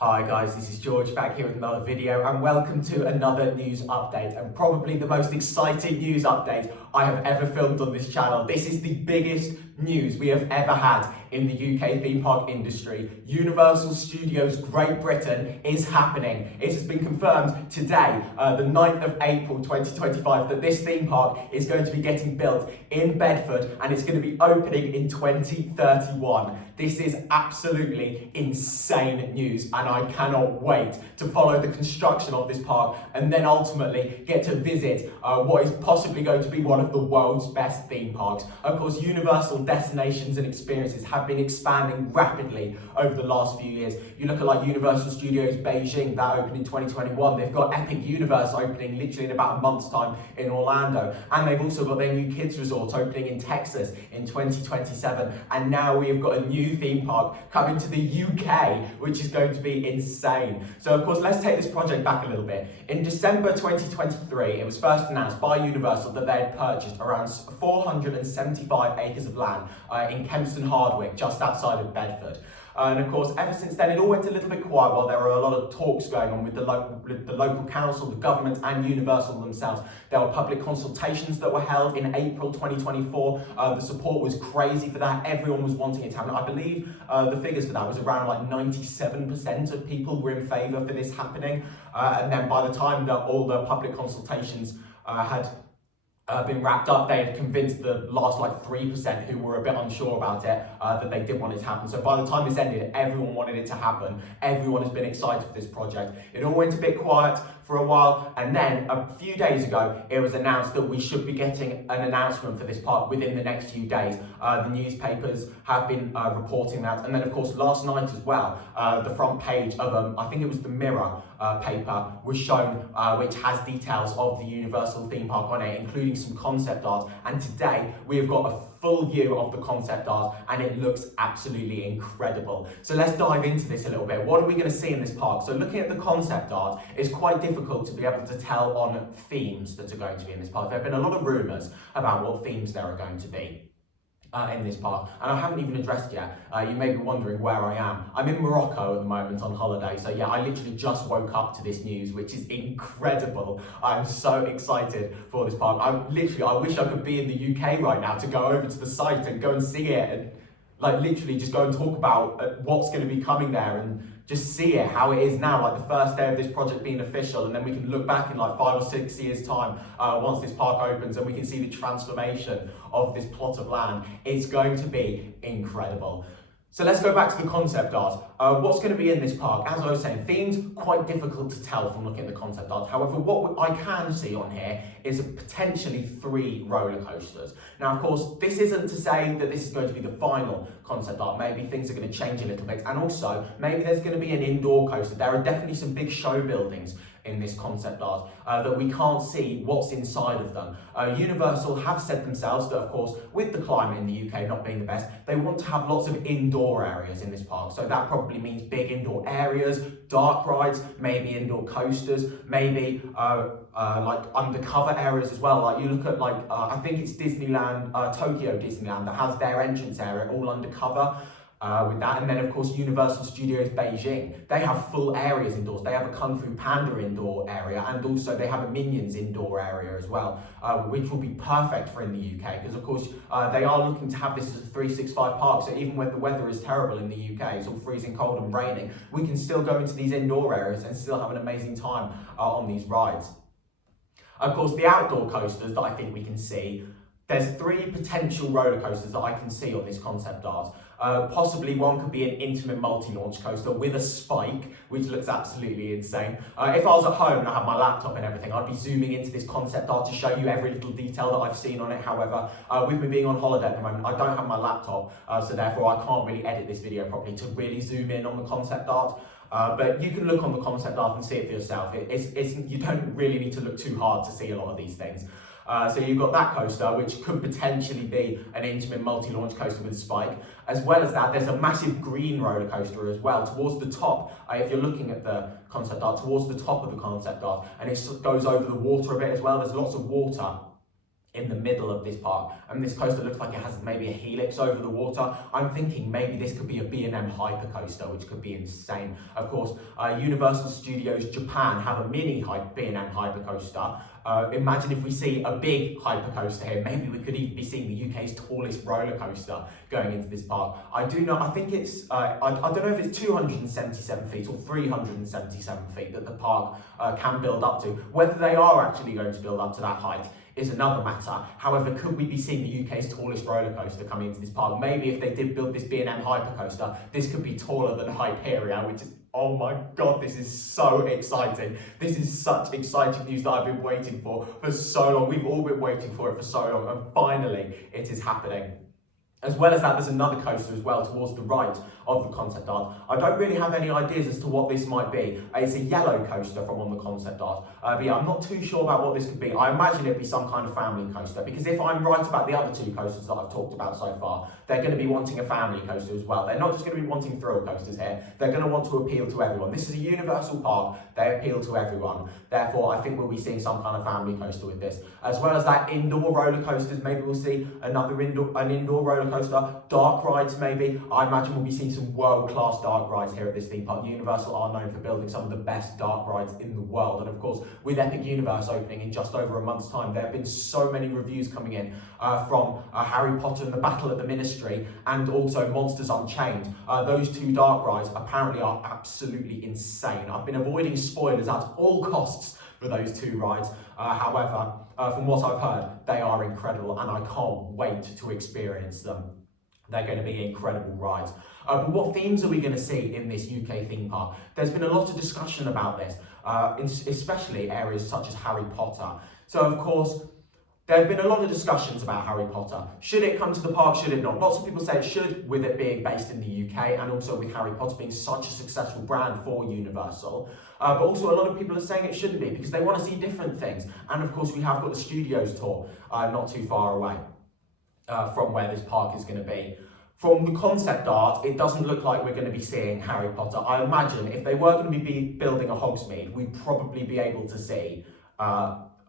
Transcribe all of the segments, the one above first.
Hi guys, this is George back here with another video and welcome to another news update and probably the most exciting news update I have ever filmed on this channel. This is the biggest news we have ever had in the UK theme park industry. Universal Studios Great Britain is happening. It has been confirmed today, the 9th of April 2025, that this theme park is going to be getting built in Bedford and it's going to be opening in 2031. This is absolutely insane news and I cannot wait to follow the construction of this park and then ultimately get to visit what is possibly going to be one of the world's best theme parks. Of course, Universal destinations and experiences have been expanding rapidly over the last few years. You look at like Universal Studios Beijing, that opened in 2021. They've got Epic Universe opening literally in about a month's time in Orlando. And they've also got their new kids resort opening in Texas in 2027. And now we have got a new theme park coming to the UK, which is going to be insane. So of course, let's take this project back a little bit. In December 2023, it was first announced by Universal that they had purchased around 475 acres of land in Kempston Hardwick, just outside of Bedford. And of course, ever since then, it all went a little bit quiet while there were a lot of talks going on with the local council, the government and Universal themselves. There were public consultations that were held in April 2024. The support was crazy for that. Everyone was wanting it to happen. I believe the figures for that was around like 97% of people were in favour for this happening. And then by the time that all the public consultations had been wrapped up, they had convinced the last like 3% who were a bit unsure about it that they didn't want it to happen. So by the time this ended, everyone wanted it to happen. Everyone has been excited for this project. It all went a bit quiet for a while, and then a few days ago, it was announced that we should be getting an announcement for this park within the next few days. The newspapers have been reporting that, and then of course last night as well, the front page of, I think it was the Mirror paper, was shown, which has details of the Universal theme park on it, including some concept art, and today we have got a full view of the concept art and it looks absolutely incredible. So let's dive into this a little bit. What are we going to see in this park? So looking at the concept art, it's quite difficult to be able to tell on themes that are going to be in this park. There have been a lot of rumours about what themes there are going to be in this park, and I haven't even addressed yet. You may be wondering where I am. I'm in Morocco at the moment on holiday, so yeah, I literally just woke up to this news, which is incredible. I'm so excited for this park. I wish I could be in the UK right now to go over to the site and go and see it and like literally just go and talk about what's going to be coming there and just see it how it is now, like the first day of this project being official, and then we can look back in like 5 or 6 years time once this park opens and we can see the transformation of this plot of land. It's going to be incredible. So let's go back to the concept art. What's going to be in this park? As I was saying, themes quite difficult to tell from looking at the concept art. However, what I can see on here is potentially 3 roller coasters. Now, of course, this isn't to say that this is going to be the final concept art. Maybe things are going to change a little bit. And also, maybe there's going to be an indoor coaster. There are definitely some big show buildings in this concept art that we can't see what's inside of them. Universal have said themselves that, of course, with the climate in the UK not being the best, they want to have lots of indoor areas in this park. So that probably means big indoor areas, dark rides, maybe indoor coasters, maybe like undercover areas as well. Like you look at like, I think it's Disneyland, Tokyo Disneyland, that has their entrance area all undercover. With that, and then of course Universal Studios Beijing, they have full areas indoors. They have a Kung Fu Panda indoor area, and also they have a Minions indoor area as well, which will be perfect for in the UK because of course they are looking to have this as a 365 park. So even when the weather is terrible in the UK, it's all freezing cold and raining, we can still go into these indoor areas and still have an amazing time on these rides. Of course, the outdoor coasters that I think we can see, there's 3 potential roller coasters that I can see on this concept art. Possibly one could be an Intamin multi-launch coaster with a spike, which looks absolutely insane. If I was at home and I had my laptop and everything, I'd be zooming into this concept art to show you every little detail that I've seen on it. However, with me being on holiday at the moment, I don't have my laptop, so therefore I can't really edit this video properly to really zoom in on the concept art. But you can look on the concept art and see it for yourself. You don't really need to look too hard to see a lot of these things. So you've got that coaster, which could potentially be an Intamin multi-launch coaster with a spike. As well as that, there's a massive green roller coaster as well towards the top. If you're looking at the concept art, towards the top of the concept art, and it goes over the water a bit as well. There's lots of water in the middle of this park, and this coaster looks like it has maybe a helix over the water. I'm thinking maybe this could be a B&M hypercoaster, which could be insane. Of course, Universal Studios Japan have a mini B&M hypercoaster. Imagine if we see a big hypercoaster here. Maybe we could even be seeing the UK's tallest roller coaster going into this park. I think it's, I don't know if it's 277 feet or 377 feet that the park can build up to. Whether they are actually going to build up to that height is another matter. However, could we be seeing the UK's tallest roller coaster coming into this park? Maybe if they did build this B&M hypercoaster, this could be taller than Hyperia, which is, oh my God, this is so exciting. This is such exciting news that I've been waiting for so long. We've all been waiting for it for so long, and finally it is happening. As well as that, there's another coaster as well towards the right of the concept art. I don't really have any ideas as to what this might be. It's a yellow coaster from on the concept art. But yeah, I'm not too sure about what this could be. I imagine it'd be some kind of family coaster, because if I'm right about the other two coasters that I've talked about so far, they're going to be wanting a family coaster as well. They're not just going to be wanting thrill coasters here. They're going to want to appeal to everyone. This is a universal park. They appeal to everyone. Therefore, I think we'll be seeing some kind of family coaster with this. As well as that, indoor roller coasters. Maybe we'll see an indoor roller coaster. Dark rides, maybe. I imagine we'll be seeing some world-class dark rides here at this theme park. Universal are known for building some of the best dark rides in the world. And of course, with Epic Universe opening in just over a month's time, there have been so many reviews coming in from Harry Potter and the Battle at the Ministry, and also Monsters Unchained. Those two dark rides apparently are absolutely insane. I've been avoiding spoilers at all costs for those two rides. However, from what I've heard, they are incredible, and I can't wait to experience them. They're going to be incredible rides. But what themes are we going to see in this UK theme park? There's been a lot of discussion about this, especially areas such as Harry Potter. So of course, there have been a lot of discussions about Harry Potter. Should it come to the park, should it not? Lots of people say it should, with it being based in the UK, and also with Harry Potter being such a successful brand for Universal. But also a lot of people are saying it shouldn't be, because they want to see different things. And of course, we have got the Studios tour not too far away from where this park is going to be. From the concept art, it doesn't look like we're going to be seeing Harry Potter. I imagine if they were going to be building a Hogsmeade, we'd probably be able to see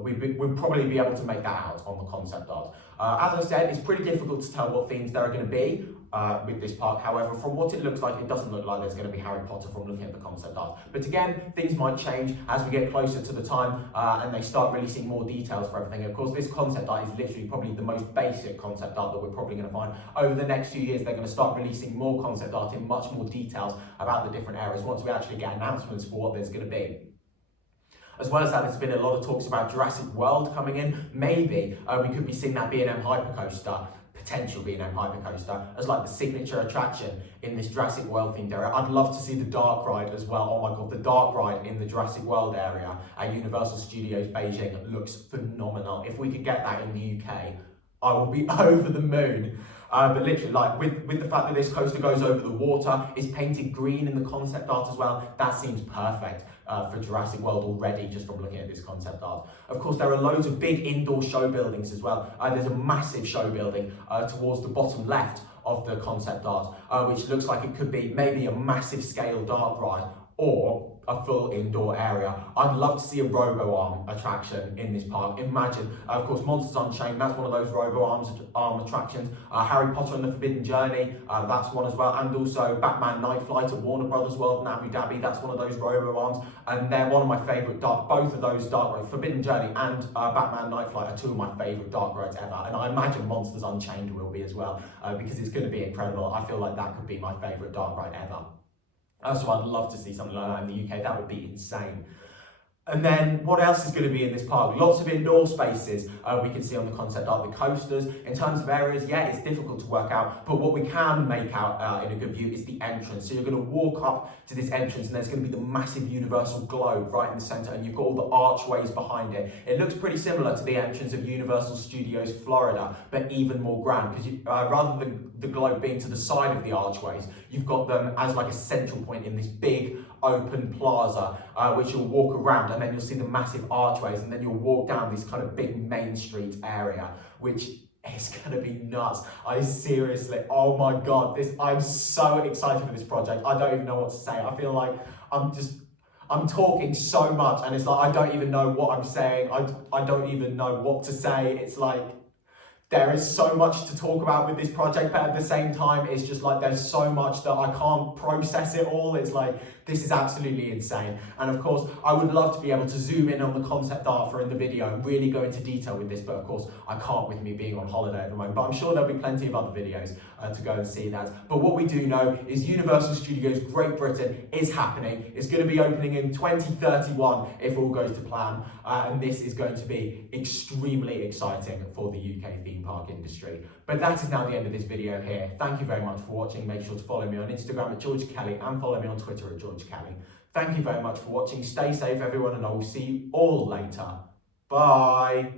we'd probably be able to make that out on the concept art. As I said, it's pretty difficult to tell what themes there are going to be with this park. However, from what it looks like, it doesn't look like there's going to be Harry Potter from looking at the concept art. But again, things might change as we get closer to the time and they start releasing more details for everything. Of course, this concept art is literally probably the most basic concept art that we're probably going to find. Over the next few years, they're going to start releasing more concept art in much more details about the different areas once we actually get announcements for what there's going to be. As well as that, there's been a lot of talks about Jurassic World coming in. Maybe we could be seeing that B&M hypercoaster, potential B&M hypercoaster, as like the signature attraction in this Jurassic World themed area. I'd love to see the dark ride as well. Oh my God, the dark ride in the Jurassic World area at Universal Studios Beijing looks phenomenal. If we could get that in the UK, I will be over the moon. But literally, like with the fact that this coaster goes over the water, is painted green in the concept art as well, that seems perfect for Jurassic World already, just from looking at this concept art. Of course, there are loads of big indoor show buildings as well. There's a massive show building towards the bottom left of the concept art, which looks like it could be maybe a massive scale dark ride or a full indoor area. I'd love to see a Robo-Arm attraction in this park. Imagine, of course, Monsters Unchained, that's one of those Robo-Arm attractions. Harry Potter and the Forbidden Journey, that's one as well. And also Batman Night Flight at Warner Brothers World in Abu Dhabi, that's one of those Robo-Arms. And they're one of my favourite both of those dark rides, Forbidden Journey and Batman Night Flight are two of my favourite dark rides ever. And I imagine Monsters Unchained will be as well, because it's going to be incredible. I feel like that could be my favourite dark ride ever. So I'd love to see something like that in the UK. That would be insane. And then what else is going to be in this park? Lots of indoor spaces we can see on the concept art, the coasters. In terms of areas, yeah, it's difficult to work out, but what we can make out in a good view is the entrance. So you're going to walk up to this entrance and there's going to be the massive Universal globe right in the centre, and you've got all the archways behind it. It looks pretty similar to the entrance of Universal Studios Florida, but even more grand, because rather than the globe being to the side of the archways, you've got them as like a central point in this big open plaza, which you'll walk around, and then you'll see the massive archways, and then you'll walk down this kind of big main street area, which is gonna be nuts. I seriously, oh my God, I'm so excited for this project. I don't even know what to say. I feel like I'm talking so much and it's like I don't even know what I'm saying. I don't even know what to say. It's like there is so much to talk about with this project, but at the same time, it's just like there's so much that I can't process it all. It's like, this is absolutely insane. And of course, I would love to be able to zoom in on the concept art for in the video and really go into detail with this, but of course, I can't with me being on holiday at the moment. But I'm sure there'll be plenty of other videos to go and see that. But what we do know is Universal Studios Great Britain is happening. It's going to be opening in 2031 if all goes to plan. And this is going to be extremely exciting for the UK theme park industry. But that is now the end of this video here. Thank you very much for watching. Make sure to follow me on Instagram at George Kelly and follow me on Twitter at George Kelly. Thank you very much for watching. Stay safe, everyone, and I will see you all later. Bye.